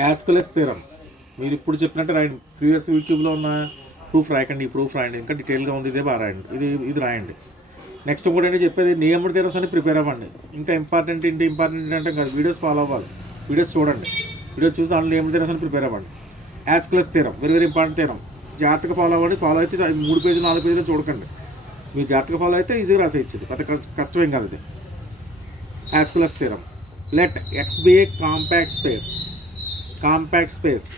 యాస్కులస్ theorem మీరు ఇప్పుడు చెప్పినట్టు రాయండి. ప్రీవియస్ యూట్యూబ్లో ఉన్న ప్రూఫ్ రాయకండి, ఈ ప్రూఫ్ రాయండి, ఇంకా డీటెయిల్గా ఉంది ఇదే బాగా రాయండి, ఇది రాయండి. నెక్స్ట్ కూడా ఏంటి చెప్పేది, నియమడి థీరమ్స్ అని ప్రిపేర్ అవ్వండి. ఇంకా ఇంపార్టెంట్ అంటే కాదు, వీడియోస్ ఫాలో అవ్వాలి, వీడియోస్ చూడండి, వీడియోస్ చూసి దాంట్లో నియమడి థీరమ్స్ అని ప్రిపేర్ అవ్వండి. Ascoli's theorem very very important theorem, జాగ్రత్తగా ఫాలో అవ్వండి. ఫాలో అయితే 3 పేజీలు 4 పేజీలు చూడకండి, మీరు జాగ్రత్తగా ఫాలో అయితే ఈజీగా రాసేయచ్చు, పెద్ద కష్టమేం కాదు. ఇది Ascoli's theorem. Let x be a compact space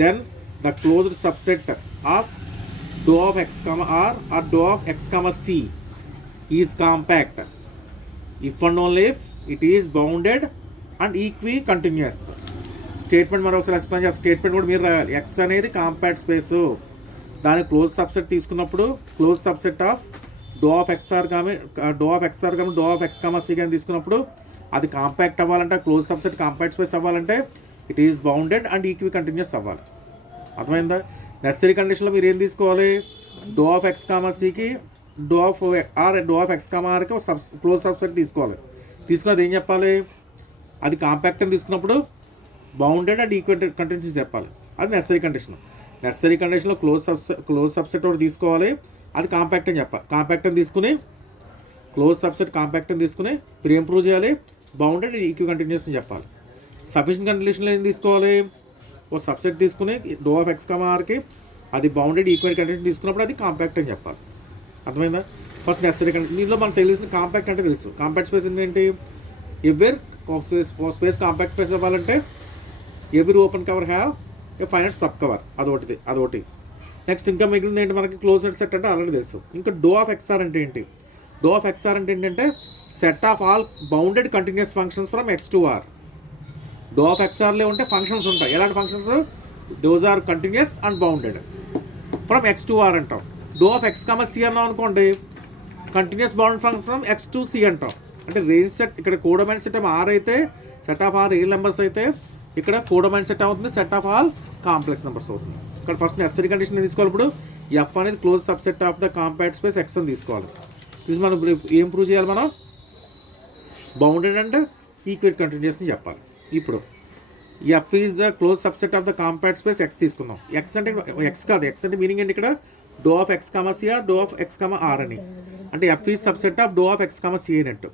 then the closed subset of dou of x comma r or dou of x comma c is compact if and only if it is bounded and equicontinuous. Statement మనం ఒకసారి explain చేస్తాం. Statement కూడా మీరు రాయాలి. X అనేది compact space, దాని close subset తీసుకున్నప్పుడు close subset of డో ఆఫ్ ఎక్స్ఆర్ కానీ డో ఆఫ్ ఎక్స్ కామా సి కానీ తీసుకున్నప్పుడు అది కాంపాక్ట్ అవ్వాలంటే, క్లోజ్ సబ్సెట్ కాంపాక్ట్ స్పేస్ అవ్వాలంటే it is bounded and equicontinuous అవ్వాలి. అర్థమైందా? నెసరీ కండిషన్లో మీరు ఏం తీసుకోవాలి, డో ఆఫ్ ఎక్స్ కామా సికి డో ఆఫ్ ఎక్స్ కామా ఆర్కి క్లోజ్ సబ్సెట్ తీసుకోవాలి. తీసుకున్నది ఏం చెప్పాలి, అది కాంపాక్ట్ అని తీసుకున్నప్పుడు బౌండెడ్ అండ్ ఈక్వి కంటిన్యూస్ చెప్పాలి. అది నెసరీ కండిషన్. నెసరీ కండిషన్లో క్లోజ్ సబ్సెట్ ఒకటి తీసుకోవాలి, అది కాంపాక్ట్ అని చెప్పాలి. కాంపాక్ట్ అని తీసుకుని క్లోజ్ సబ్సెట్ కాంపాక్ట్ అని తీసుకుని మీరు ఏం ప్రూవ్ చేయాలి, బౌండెడ్ అండ్ ఈక్వి కంటిన్యూస్ అని చెప్పాలి. సఫిషియెంట్ కండిషన్లో ఏం తీసుకోవాలి, ఓ సబ్సెట్ తీసుకుని డో ఆఫ్ ఎక్స్ కామా ఆర్కి అది బౌండెడ్ ఈక్వల్ కండిషన్ తీసుకున్నప్పుడు అది కాంపాక్ట్ అని చెప్పాలి. అర్థమైందా? First necessary condition. దీనిలో మనకు తెలిసిన కాంపాక్ట్ అంటే తెలుసు. కాంపాక్ట్ స్పేస్ ఏంటి, ఎవర్ స్పేస్ కాంపాక్ట్ స్పేస్ అవ్వాలంటే ఎవరి open cover have a finite sub cover, అదొకటి. నెక్స్ట్ ఇంకా మిగిలింది ఏంటి మనకి, క్లోజ్డ్ సెట్ అంటే ఆల్రెడీ తెలుసు. ఇంకా డో ఆఫ్ ఎక్స్ఆర్ అంటే ఏంటి, డో ఆఫ్ ఎక్స్ఆర్ అంటే ఏంటంటే set of all bounded continuous functions from X to R. డో ఆఫ్ ఎక్స్ఆర్లో ఉంటే ఫంక్షన్స్ ఉంటాయి. ఎలాంటి functions, those are continuous and bounded from X to R అంటాం. డో ఆఫ్ ఎక్స్ కామా సి అన్నాం అనుకోండి, continuous bounded function from X to C అంటాం. అంటే రేంజ్ సెట్ ఇక్కడ కోడోమైన్ సెట్ ఆర్ అయితే, set of R real numbers అయితే, ఇక్కడ కోడోమైన్ సెట్ అవుతుంది, set of all complex numbers అవుతుంది. ఇక్కడ ఫస్ట్ నెసరీ కండిషన్ తీసుకోవాలి. ఇప్పుడు ఎఫ్ అనేది close subset of the compact space X అని తీసుకోవాలి. ఇది మనం ఏం ప్రూవ్ చేయాలి, మనం బౌండెడ్ అండ్ ఈక్వల్ కంటిన్యూస్ అని చెప్పాలి. ఇప్పుడు F is the closed subset of the compact space X తీసుకుందాం. ఎక్స్ అంటే ఎక్స్ కాదు, ఎక్స్ అంటే మీనింగ్ ఏంటి ఇక్కడ, డో of X comma C or డో ఆఫ్ ఎక్స్ కామా ఆర్ అని. అంటే ఎఫ్ ఈజ్ సబ్సెట్ ఆఫ్ డో ఆఫ్ ఎక్స్ కామా సి అయినట్టు.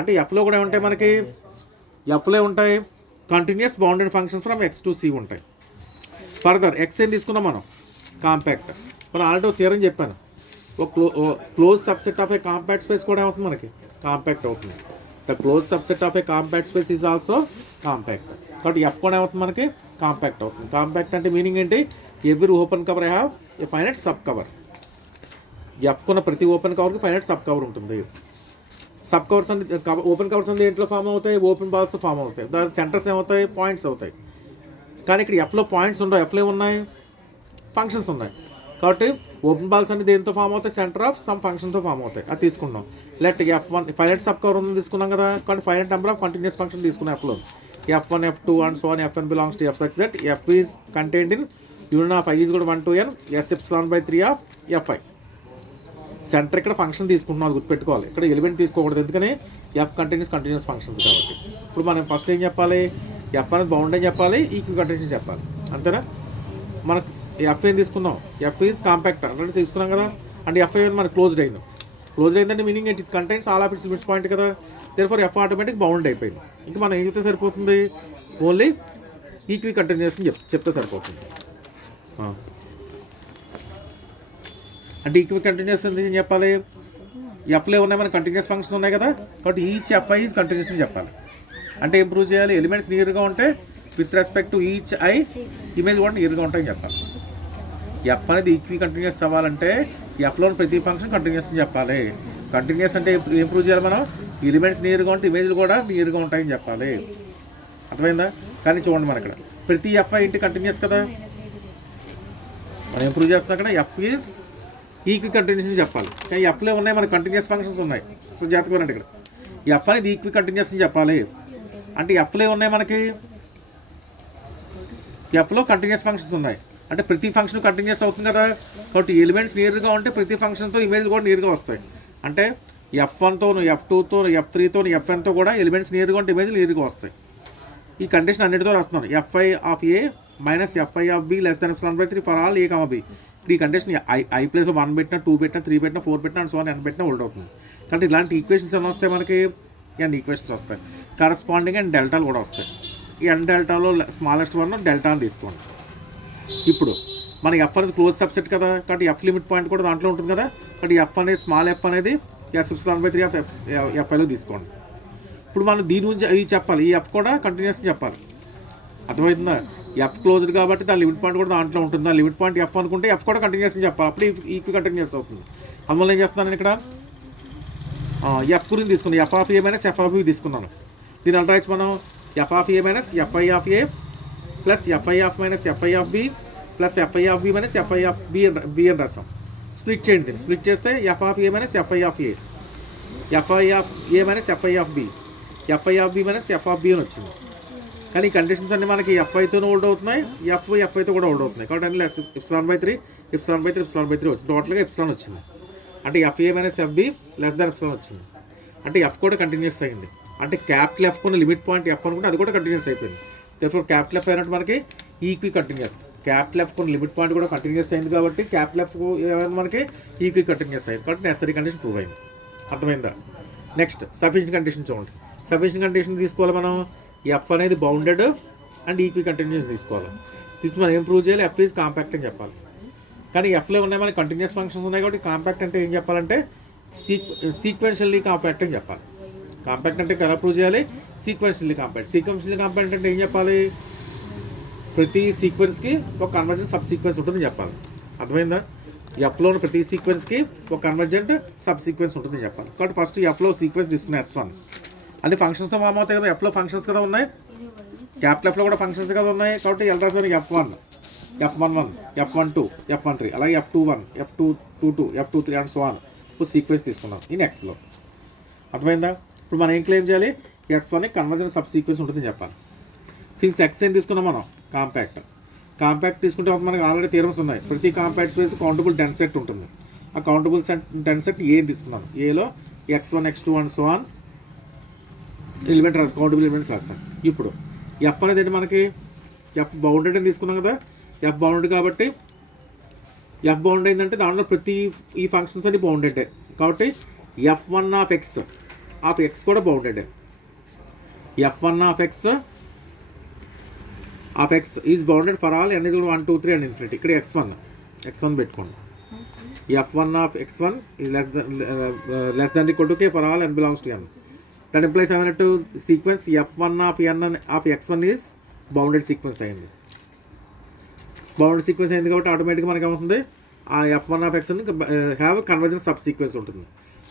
అంటే ఎఫ్లో కూడా ఏముంటాయి మనకి, ఎఫ్లో ఉంటాయి continuous bounded functions from X to C ఉంటాయి. ఫర్దర్ ఎక్స్ ఏం తీసుకున్నాం మనం, కాంపాక్ట్. మనం ఆల్రెడీ ఒక థియరం చెప్పాను, close subset of A compact space కూడా ఏమవుతుంది మనకి, కాంపాక్ట్ అవుతుంది. The closed subset of A compact space is also compact. కాబట్టి ఎఫ్ కూడా ఏమవుతుంది మనకి, కాంపాక్ట్ అవుతుంది. కాంపాక్ట్ అంటే మీనింగ్ ఏంటి, every open cover I have a finite sub cover. F కొన్న ప్రతి ఓపెన్ కవర్కి ఫైనైట్ సబ్ కవర్ ఉంటుంది. సబ్ కవర్స్ అంటే ఓపెన్ కవర్స్ అంటే ఏంట్లో ఫామ్ అవుతాయి, ఓపెన్ బాల్స్ ఫామ్ అవుతాయి. దాని సెంటర్స్ ఏమవుతాయి, పాయింట్స్ అవుతాయి. కానీ ఇక్కడ ఎఫ్లో పాయింట్స్ ఉండవు, ఎఫ్లో ఏమున్నాయి, ఫంక్షన్స్ ఉన్నాయి. కాబట్టి ఓపెన్ బాల్స్ అంటే దేంతో ఫామ్ అవుతాయి, సెంటర్ ఆఫ్ సమ్ ఫంక్షన్తో ఫామ్ అవుతాయి. అది తీసుకున్నాం. Let F1 finite sub cover ఉందని తీసుకున్నాం కదా, కాబట్టి finite number of continuous function తీసుకున్నాం ఎఫ్లో. F1 F2 and so on Fn belongs to F such that F is contained in union of I is కూడా 1 to n S epsilon by 3 of Fi. Centre ఇక్కడ function తీసుకుంటున్నాం, అది గుర్తుపెట్టుకోవాలి. ఇక్కడ element తీసుకోకూడదు, ఎందుకని F continuous functions కాబట్టి. ఇప్పుడు మనం ఫస్ట్ ఏం చెప్పాలి, F అనేది బౌండ్ అని చెప్పాలి, ఈక్వి కంటిన్యూస్ చెప్పాలి, అంతేనా. మనకు ఎఫ్ ఏం తీసుకుందాం, ఎఫ్ ఈజ్ కాంపాక్ట్ అంటే తీసుకున్నాం కదా. అంటే ఎఫ్ మనకి క్లోజ్డ్ అయిందంటే meaning it contains all of it's limits point కదా. దేర్ఫోర్ ఎఫ్ ఆటోమేటిక్ బౌండ్ అయిపోయింది. ఇంకా మనం ఏం చెప్తే సరిపోతుంది, ఓన్లీ ఈక్వి కంటిన్యూస్ అని చెప్తే సరిపోతుంది. అంటే ఈక్వి కంటిన్యూస్ అని ఏం చెప్పాలి, ఎఫ్లో ఉన్నాయి మన కంటిన్యూస్ ఫంక్షన్స్ ఉన్నాయి కదా, కాబట్టి ఈచ్ ఎఫ్ఐ ఈజ్ కంటిన్యూస్ అని చెప్పాలి. అంటే ఏం ప్రూవ్ చేయాలి, ఎలిమెంట్స్ నియర్గా ఉంటే with respect to each I image కూడా నియర్గా ఉంటాయని చెప్పాలి. ఎఫ్ అనేది ఈక్వి కంటిన్యూస్ అవ్వాలంటే ఎఫ్లో ప్రతి ఫంక్షన్ కంటిన్యూస్ అని చెప్పాలి. కంటిన్యూస్ అంటే ఏం ప్రూవ్ చేయాలి, మనం ఎలిమెంట్స్ నియర్గా ఉంటే ఇమేజ్లు కూడా నియర్గా ఉంటాయని చెప్పాలి. అర్థమైందా? కానీ చూడండి మన ఇక్కడ ప్రతి ఎఫ్ఐ ఇంటి కంటిన్యూస్ కదా, మనం ఏం ప్రూవ్ చేస్తున్నాం అక్కడ ఎఫ్ ఈజ్ ఈక్వి కంటిన్యూస్ అని చెప్పాలి. కానీ ఎఫ్లో ఉన్నాయి మన కంటిన్యూస్ ఫంక్షన్స్ ఉన్నాయి. సో జాగ్రత్తగా ఇక్కడ ఎఫ్ అనేది ఈక్వి కంటిన్యూస్ అని చెప్పాలి. అంటే ఎఫ్లో ఉన్నాయి మనకి, ఎఫ్లో కంటిన్యూస్ ఫంక్షన్స్ ఉన్నాయి. అంటే ప్రతి ఫంక్షన్ కంటిన్యూస్ అవుతుంది కదా, కాబట్టి ఎలిమెంట్స్ నియర్గా ఉంటే ప్రతి ఫంక్షన్తో ఇమేజ్లు కూడా నియర్గా వస్తాయి. అంటే F1తోను F2తోను F3తోను Fnతో కూడా ఎలిమెంట్స్ నియర్గా ఉంటే ఇమేజ్లు నియర్గా వస్తాయి. ఈ కండిషన్ అన్నిటితో రాస్తున్నాను. F i of A minus f i of b less than epsilon for all a comma b. ఇప్పుడు ఈ కండిషన్ ఐ ప్లేస్లో 1 పెట్టినా, 2 పెట్టినా, 3 పెట్టినా, 4 పెట్టినా అండ్ సో ఆన్ n పెట్టినా హోల్డ్ అవుతుంది. కాబట్టి ఇలాంటి ఈక్వేషన్స్ అన్నీ వస్తాయి మనకి, n ఈక్వేషన్స్ వస్తాయి. కరస్పాండింగ్ అండ్ డెల్టాలు కూడా వస్తాయి. ఈ n డెల్టాలో స్మాలెస్ట్ వన్ డెల్టా అని తీసుకోండి. ఇప్పుడు మనకి ఎఫ్ అనేది క్లోజ్ సబ్సెట్ కదా, కాబట్టి ఎఫ్ లిమిట్ పాయింట్ కూడా దాంట్లో ఉంటుంది కదా. కాబట్టి ఎఫ్ అనేది స్మాల్ ఎఫ్ అనేది s/3 ఆఫ్ ఎఫ్ఐలో తీసుకోండి. ఇప్పుడు మనం దీని గురించి ఇది చెప్పాలి, ఈ ఎఫ్ కూడా కంటిన్యూస్ చెప్పాలి. అర్థమవుతుందా? ఎఫ్ క్లోజ్డ్ కాబట్టి దాని లిమిట్ పాయింట్ కూడా దాంట్లో ఉంటుంది. దాని లిమిట్ పాయింట్ ఎఫ్ అనుకుంటే ఎఫ్ కూడా కంటిన్యూస్ చెప్పాలి, అప్పుడు ఈక్వి కంటిన్యూస్ అవుతుంది. అందువల్ల ఏం చేస్తున్నాను నేను ఇక్కడ ఎఫ్ గురించి తీసుకున్నాను. F of A minus F of B తీసుకున్నాను. దీని అలా రాయచ్చు మనం F of A minus f i of A plus phi of minus f i of B plus phi of B minus f i of B అని రాసాం. స్ప్లిట్ చేయండి. దీన్ని స్ప్లిట్ చేస్తే F of A minus f i of A, phi of A minus f i of B, phi of B minus F of B అని వచ్చింది. కానీ ఈ conditions అన్నీ మనకి ఎఫ్ఐతోనే హోల్డ్ అవుతున్నాయి, ఎఫ్ఐతో కూడా హోల్డ్ అవుతున్నాయి. కాబట్టి అన్ని ఎప్సిలాన్/3 వచ్చింది. టోటల్గా ఎప్సిలాన్ వచ్చింది. అంటే FA minus FB less than epsilon వచ్చింది. అంటే ఎఫ్ కూడా కంటిన్యూస్ అయింది. అంటే క్యాపిటల్ ఎఫ్ కొన్ని లిమిట్ పాయింట్ ఎఫ్ అనుకుంటే అది కూడా కంటిన్యూస్ అయిపోయింది. దేర్ఫోర్ క్యాపిటల్ ఎఫ్ అయినట్టు మనకి ఈక్వి కంటిన్యూస్. క్యాపిటల్ ఎఫ్ కొన్ని లిమిట్ పాయింట్ కూడా కంటిన్యూస్ అయింది కాబట్టి క్యాపిటల్ ఎఫ్ మనకి ఈక్వి కంటిన్యూస్ అయింది. కాబట్టి నెసరీ కండిషన్ ప్రూవ్ అయింది. అర్థమైందా? నెక్స్ట్ సఫిషియెంట్ కండిషన్ చూడండి. సఫిషియెంట్ కండిషన్ తీసుకోవాలి మనం. ఎఫ్ అనేది బౌండెడ్ అండ్ ఈక్వి కంటిన్యూస్ తీసుకోవాలి. తీసుకుని మనం ఏం ప్రూవ్ చేయాలి? ఎఫ్ ఈజ్ కాంపాక్ట్ అని చెప్పాలి. కానీ ఎఫ్లో ఉన్నాయి మనకి కంటిన్యూస్ ఫంక్షన్స్ ఉన్నాయి కాబట్టి కాంపాక్ట్ అంటే ఏం చెప్పాలంటే సీక్వెన్షియల్లీ కాంపాక్ట్ అని చెప్పాలి. కాంపాక్ట్ అంటే ఎలా ప్రూవ్ చేయాలి? Sequentially compact. సీక్వెన్షియల్లీ కాంపాక్ట్ అంటే ఏం చెప్పాలి? ప్రతి సీక్వెన్స్కి ఒక కన్వర్జెంట్ సబ్ సీక్వెన్స్ ఉంటుందని చెప్పాలి. అర్థమైందా? ఎఫ్లో ఉన్న ప్రతి సీక్వెన్స్కి ఒక కన్వర్జెంట్ సబ్ సీక్వెన్స్ ఉంటుందని చెప్పాలి. కాబట్టి ఫస్ట్ ఎఫ్లో సీక్వెన్స్ తీసుకున్న S1 అన్ని ఫంక్షన్స్తో ఫామ్ అవుతాయి కదా. ఎఫ్లో ఫంక్షన్స్ కదా ఉన్నాయి, క్యాపిటల్ ఎఫ్లో కూడా ఫంక్షన్స్ కదా ఉన్నాయి. కాబట్టి ఎలా రాసాను? F1, F11, F12, F13, అలాగే F21, F22, F23 and so on. ఇప్పుడు సీక్వెన్స్ తీసుకున్నాం ఈ నెక్స్ట్లో. అర్థమైందా? ఇప్పుడు మనం ఏం క్లెయిమ్ చేయాలి? S1 కన్వర్జెంట్ సబ్ సీక్వెన్స్ ఉంటుందని చెప్పాలి. సిన్స్ ఎక్స్ ఏం తీసుకున్నాం మనం? కాంపాక్ట్ తీసుకుంటే మనకి ఆల్రెడీ థియరమ్స్ ఉన్నాయి. ప్రతి compact space countable dense set ఉంటుంది. ఆ కౌంటబుల్ డెన్ సెట్ ఏ తీసుకున్నాను. ఏలో X1, X2 and so on element రాసి కౌంటబుల్ ఎలిమెంట్స్ రాస్తాను. ఇప్పుడు ఎఫ్ అనేది ఏంటి మనకి? ఎఫ్ బౌండెడ్ అని తీసుకున్నాం కదా. ఎఫ్ బౌండెడ్ కాబట్టి ఎఫ్ బౌండ్ అయిందంటే దాంట్లో ప్రతి ఈ ఫంక్షన్స్ అన్ని బౌండెడ్ కాబట్టి F1 ఆఫ్ ఎక్స్ కూడా bounded. F1 of x is bounded for all n is 1, 2, 3 and infinity. ఇక్కడ x1 పెట్టుకోండి. F1 of x1 is less than equal to k for all n belongs to n. That implies ఏమైనట్టు sequence F1 ఆఫ్ n of x1 is bounded sequence అయింది. Bounded sequence అయింది కాబట్టి ఆటోమేటిక్గా మనకి ఏమవుతుంది? ఆ F1 of x have convergent sub sequence ఉంటుంది.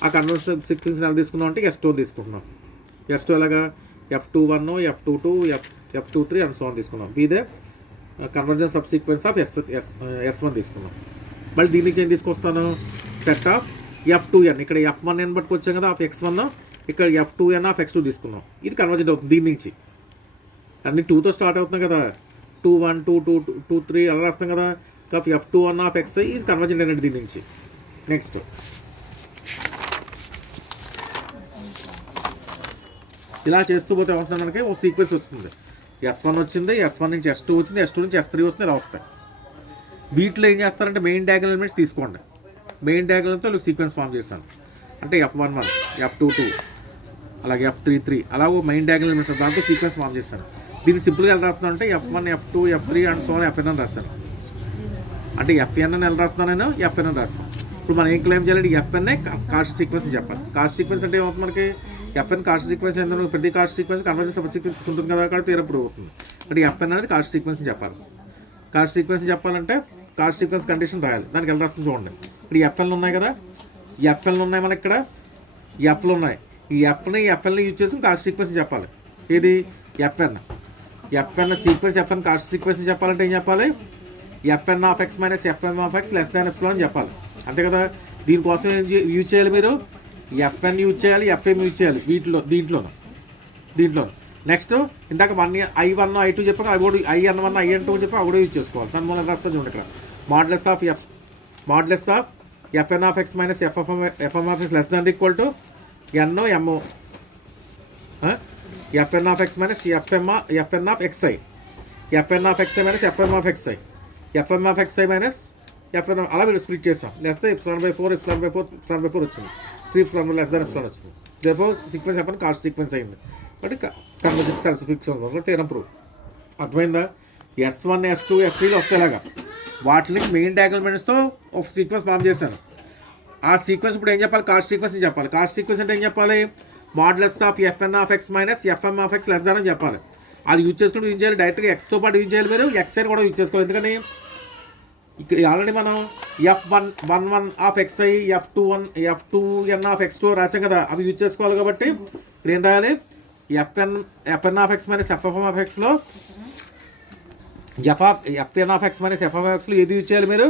ఆ కన్వర్జెంట్ సబ్ సీక్వెన్స్ ఎలా తీసుకున్నాం అంటే S2 తీసుకుంటున్నాం. S2 ఎలాగా? F21, F22, F23 and so on తీసుకున్నాం. ఇదే convergent sub sequence of S1 తీసుకున్నాం. మళ్ళీ దీని నుంచి ఏం తీసుకొస్తాను? Set of F2n. ఇక్కడ F1n బట్టి వచ్చాం కదా ఆఫ్ x1, ఇక్కడ F2n ఆఫ్ x2 తీసుకున్నాం. ఇది కన్వర్జెంట్ అవుతుంది దీని నుంచి. అన్ని 2తో స్టార్ట్ అవుతున్నాయి కదా. 2, 1, 2, 2, 2, 3 అలా రాస్తాం కదా. కాబట్టి F2n of x is convergent అనేది దీని నుంచి. నెక్స్ట్ ఇలా చేస్తూ పోతే ఏమవుతుంది? మనకి ఒక సీక్వెన్స్ వచ్చింది. S1 వచ్చింది, S1 నుంచి S2 వచ్చింది, S2 నుంచి S3 వస్తుంది. ఇలా వస్తాయి. వీటిలో ఏం చేస్తారంటే మెయిన్ డయాగనల్ ఎలిమెంట్స్ తీసుకోండి. మెయిన్ డయాగనల్తో సీక్వెన్స్ ఫామ్ చేశాను. అంటే F11, F22, అలాగే F33 అలా మెయిన్ డయాగనల్ ఎలిమెంట్స్ దాంతో సీక్వెన్స్ ఫామ్ చేశాను. దీన్ని సింపుల్గా ఎలా రాస్తున్నాను అంటే F1, F2, F3 and so on Fn రాస్తాను. అంటే Fn ఎలా రాస్తున్నాను? నేను Fn రాస్తాను. ఇప్పుడు మనం ఏం క్లెయిమ్ చేయాలి? Fn కాస్ట్ సీక్వెన్స్ చెప్పాలి. కాస్ట్ సీక్వెన్స్ అంటే ఏమవుతుంది మనకి? Fn కాస్ట్ సీక్వెన్స్ ఏంటంటే ప్రతి cost sequence convergent sub sequence ఉంటుంది కదా. కాబట్టి థియరం ప్రూవ్ అవుతుంది. అంటే Fn అనేది కాస్ట్ సీక్వెన్స్ చెప్పాలి. కాస్ట్ సీక్వెన్స్ చెప్పాలంటే కాస్ట్ సీక్వెన్స్ కండిషన్ రాయాలి. దానికి ఎలా రాస్తుంది చూడండి. ఇప్పుడు Fnలు ఉన్నాయి కదా. Fnలు ఉన్నాయి మనకి ఇక్కడ. Fలు ఉన్నాయి. ఈ Fnని యూజ్ చేసి కాస్ట్ సీక్వెన్స్ చెప్పాలి. ఇది Fn sequence Fn cost sequence చెప్పాలంటే ఏం చెప్పాలి? Fn of x minus Fm of x less than epsilon అని చెప్పాలి. అంతే కదా. దీనికోసం ఏం యూజ్ చేయాలి? మీరు Fn యూజ్ చేయాలి, Fm యూజ్ చేయాలి. దీంట్లో నెక్స్ట్ ఇందాక I1, I2 చెప్పాక అవి కూడా IN1, IN2 చెప్పి అవి కూడా యూజ్ చేసుకోవాలి. దాని మూలం రాస్తా చూడండి. ఇక్కడ modulus of Fn of x minus Fm of x less than equal to N, M. FN of X minus FN of xi, FN of xi minus FM of xi, FM of xi minus FN అలా మీరు split చేస్తాం. లేస్తే ε/4 ε/4 వచ్చింది, 3 ε less than epsilon వచ్చింది. Therefore sequence FN cost sequence అయింది. But convergent cells fix theorem prove. అర్థమైందా? S1 S2 S3 వస్తే ఇలాగా వాటిని మెయిన్ డయాగ్నల్మెంట్స్తో ఒక సీక్వెన్స్ ఫామ్ చేశాను. ఆ సీక్వెన్స్ ఇప్పుడు ఏం చెప్పాలి? కాస్ట్ సీక్వెన్స్ అని చెప్పాలి. కాస్ట్ సీక్వెన్స్ అంటే ఏం చెప్పాలి? Modulus of FN of X minus FM of X less than అని చెప్పాలి. అది యూజ్ చేసుకుంటూ యూజ్ చేయాలి. డైరెక్ట్గా ఎక్స్తో పాటు యూజ్ చేయాలి, మీరు ఎక్స్ఐని కూడా యూజ్ చేసుకోవాలి. ఎందుకని ఇక్కడ ఆల్రెడీ మనం F11 of xi F2n of ఎక్స్2 రాసాం కదా, అవి యూజ్ చేసుకోవాలి. కాబట్టి ఇక్కడ ఏం రాయాలి? FN of X minus FM of ఎక్స్లో FN of X minus FM of ఎక్స్లో ఏది యూజ్ చేయాలి? మీరు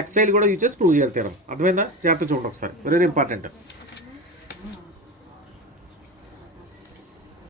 ఎక్స్ఐలు కూడా యూజ్ చేసి ప్రూవ్ చేయాలి తీరం. అర్థమైందా? చేత చూడండి ఒకసారి, వెరీ ఇంపార్టెంట్.